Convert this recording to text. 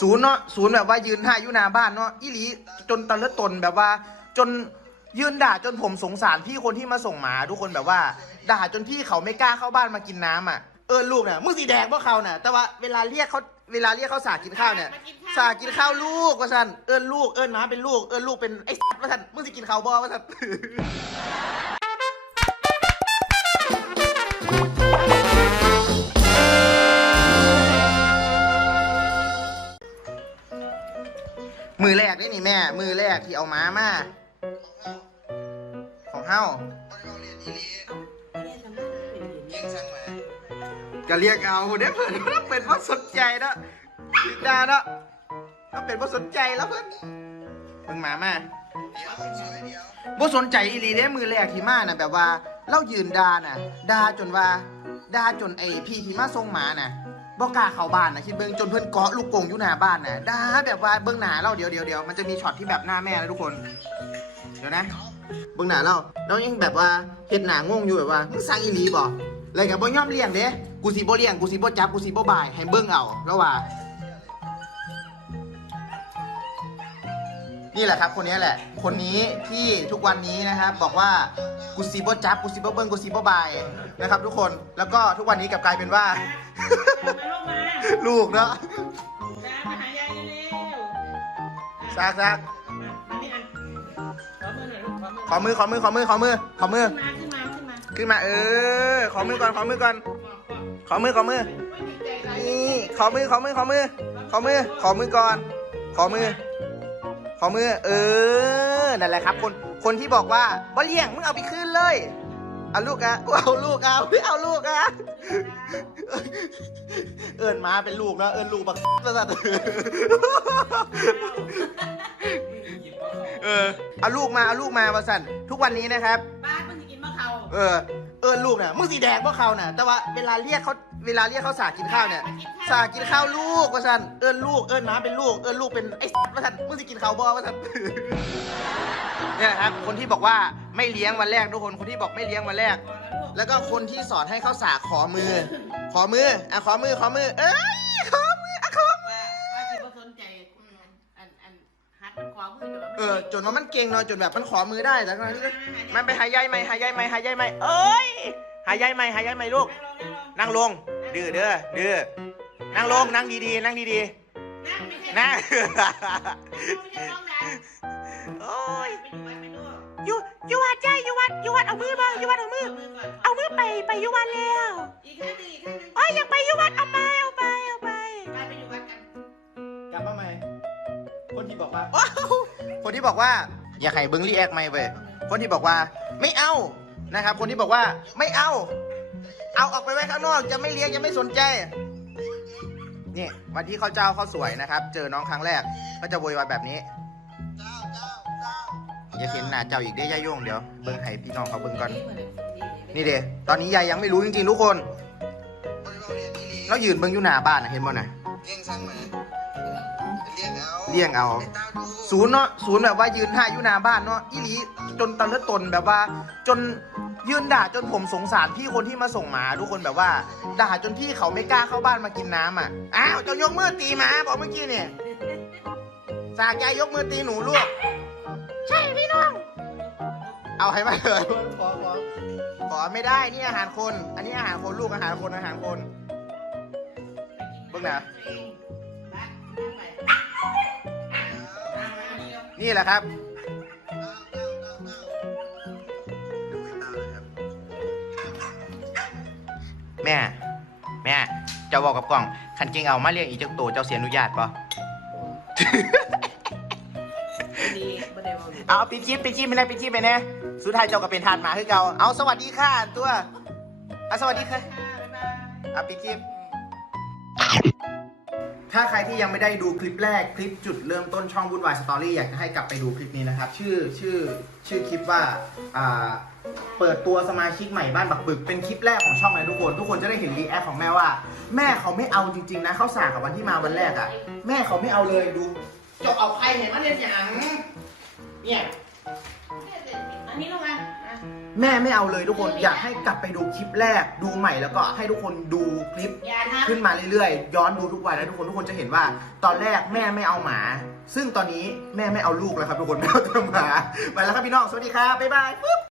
ศูนย์เนาะศูนย์แบบว่ายืนท่าอยู่หน้าบ้านเนาะอีหลีจนตะเลิดตนแบบว่า จนยืนด่าจนผมสงสารพี่คนที่มาส่งหมาทุกคนแบบว่า ด่าจนพี่เขาไม่กล้าเข้าบ้านมากินน้ำอะเออลูกน่ะมึงสีแดงพวกเขาน่ะแต่ว่าเวลาเรียกเขาเวลาเรียกเขาสากินข้าวเนี่ยสากินข้าวลูกว่าสันเอิญลูกเอิญหมาเป็นลูกเอิญลูกเป็นไอ้สัตว์ว่าสันมึงสิกินข้าวบ่ว่าสัน มือแรกนี่นี่แม่ มือแรกที่เอาม้ามาของเฮาก็เรียกเอาเด้เพื่อนเราเป็นว่าสนใจนะติดดาเนาะเราเป็นว่าสนใจแล้วเพื่อนเพิ่งมามาบ่สนใจอีหลีเด้มือแรกที่มาน่ะแบบว่าเรายืนดาน่ะดาจนว่าดาจนไอพี่ที่มาส่งหมาน่ะ บ่กล้าเข้าบ้านนะคิดเบิ่งจนเพิ่อนเกาะลูกกงอยู่หน้าบ้านนะดาแบบว่าเบิ่งหน้าเราเดี๋ยวเดี๋ยวเดี๋ยวมันจะมีช็อตที่แบบหน้าแม่นะทุกคน เดี๋ยวนะ เบิ่งหน้าเราเรายังแบบว่าเฮ็ดหนางงอยู่แบบว่ามึงสั่งอีหลีบ่อะไรกับบ่ยอมเลี้ยงเด้กูสิบ่เลี้ยงกูสิบ่จับกูสิบ่บายให้เบิ่งเอาแล้วว่า นี่แหละครับ คนนี้แหละ คนนี้ที่ทุกวันนี้นะครับบอกว่า กูซีโบจับกูซีโบเบิ้งกูซีโบบายนะครับ ทุกคนแล้วก็ทุกวันนี้กลับกลายเป็นว่ามาลูกมาลูกเนาะจ้ามาหายายเร็วๆซากซากมามานี่อันขอมือหน่อยลูกขอมือขอมือขอมือขอมือขอมือขึ้นมาขึ้นมาขึ้นมาขึ้นมาเออขอมือก่อนขอมือก่อนบอกบอกขอมือขอมือไม่ติดใจอะไรนี่ขอมือขอมือขอมือขอมือขอมือก่อนขอมือขอมือเออ นั่นแหละครับ คนคนที่บอกว่าบ่เลี้ยงมึงเอาไปคืนเลยเอาลูกอะกูเอาลูกเอาเอาลูกอะเอิญมาเป็นลูกเนอะเอิญลูกบักประสาทเออเอาลูกมาเอาลูกมาประสันทุกวันนี้นะครับบ้านมันจะกินมะเขาเออเอิญลูกเนี่ยมึงสีแดงพวกเขาน่ะ แต่ว่าเวลาเรียกเขา เวลาเรียกเขาสากินข้าวเนี่ยสากินข้าวลูกว่าสันเอิญลูกเอิญหมาเป็นลูกเอิญลูกเป็นไอ้ว่าสันมึงสิกินข้าวบ่ว่าสันเนี่ยนะครับคนที่บอกว่าไม่เลี้ยงวันแรกทุกคนคนที่บอกไม่เลี้ยงวันแรกพอแล้วลูกแล้วก็คนที่สอนให้เขาสาขอมือ ขอมืออะขอมือขอมือ เอ้ยขอมืออะขอมือว่าว่าสิบ่สนใจอืมอันอันหัดมันขวามือแต่ว่าเออจนว่ามันเก่งเนาะจนแบบมันขอมือได้แล้วก็มันไปหายายไหมหายายไหมหายายไหมเอ้ยหายายไหมหายายไหมลูก นั่งลง ดื้อเด้อดื้อนั่งลงนั่งดีๆ นั่งดีนั่งไม่ใช่ๆนั่งไม่ใช่ต้องดังโอ้ยไปดูไปดูอยู่อยู่วัดจ้าอยู่วัดอยู่วัดเอามือมาอยู่วัดเอามือก่อนเอามือไปไปอยู่วัดแล้วอีกแค่หนึ่งอีกแค่หนึ่งโอ้ยอยากไปอยู่วัดเอาไปเอาไปเอาไปไปไปอยู่วัดกันกลับมาใหม่ คนที่บอกว่าคนที่บอกว่า อย่าไข่เบิ้งรีแอคไม่เว้ยคนที่บอกว่า ไม่เอานะครับ คนที่บอกว่าไม่เอา เอาออกไปไว้ข้างนอก จะไม่เลี้ยงจะไม่สนใจ นี่วันที่เขาเจ้าเขาสวยนะครับ เจอน้องครั้งแรก ก็จะโวยวายแบบนี้อย่าเห็นหน้าเจ้าอีกได้อย่าโย่งเดี๋ยวเบิ้งให้พี่น้องเขาเบิ้งก่อนนี่เดตอนนี้ยายยังไม่รู้จริงๆทุกคนเรายืนเบิ้งอยู่หน้าบ้านนะเห็นบ่น่ะเลี้ยงสั่งมาเลี้ยงเอาเลี้ยงเอาไต้าดูศูนย์เนาะศูนย์แบบว่ายืนท่าอยู่หน้าบ้านเนาะอีหลีจนตะเลิดตนแบบว่าจน ยืนด่าจนผมสงสารพี่คนที่มาส่งหมาทุกคนแบบว่า ด่าจนพี่เขาไม่กล้าเข้าบ้านมากินน้ำอะอ้าวเจะยกมือตีหมาบอกเมื่อกี้เนี่ยสากใจยกมือตีหนูลูกใช่พี่น้อง เอาให้มาเลยขอขอขอไม่ได้นี่อาหารคน อันนี้อาหารคนลูกอาหารคนอาหารคนเบิ่งหน่ะนี่แหละครับ แม่ แม่ เจ้าบอกกับกล้องคันจริงเอามาเลี้ยงอีกจักโตเจ้าเสียอนุญาตปะดีบ่ได้บ่ดีเอาปิดคลิปปิดคลิปไปนะปิดคลิปไปนะสุดท้ายเจ้าก็เป็นทานหมาคือเก่าเอาสวัสดีค่ะตัวเอาสวัสดีค่ะบ๊ายบายเอาปิดคลิปถ้าใครที่ยังไม่ได้ดูคลิปแรกคลิปจุดเริ่มต้นช่องวุ่นวายสตอรี่อยากจะให้กลับไปดูคลิปนี้นะครับ ชื่อชื่อชื่อคลิปว่าอ่า เปิดตัวสมาชิกใหม่บ้านบักบึกเป็นคลิปแรกของช่องเลยทุกคน ทุกคนจะได้เห็นรีแอคของแม่ว่า แม่เขาไม่เอาจริงๆนะเขาสากับวันที่มาวันแรกอะ่ะ แม่เขาไม่เอาเลยดูจบเอาใครเห็นมันเล่นอย่างเนี่ยอันนี้ลงมาอะแม่ไม่เอาเลยทุกคนอยากให้กลับไปดูคลิปแรกดูใหม่แล้วก็ให้ทุกคนดูคลิปอย่าทำขึ้นมาเรื่อยๆ ย้อนดูทุกวันนะทุกคนทุกคนจะเห็นว่า ตอนแรกแม่ไม่เอาหมา ซึ่งตอนนี้แม่ไม่เอาลูกแล้วครับทุกคนไม่เอาแต่หมาไปแล้วครับพี่น้องสวัสดีครับบ๊ายบาย